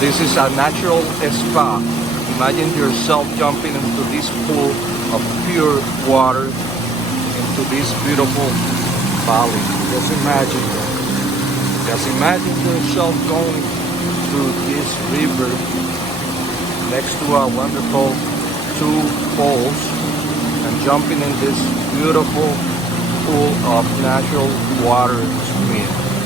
This is a natural spa. Imagine yourself jumping into this pool of pure water, into this beautiful valley. Just imagine that. Just imagine yourself going through this river next to a wonderful two falls and jumping in this beautiful pool of natural water stream.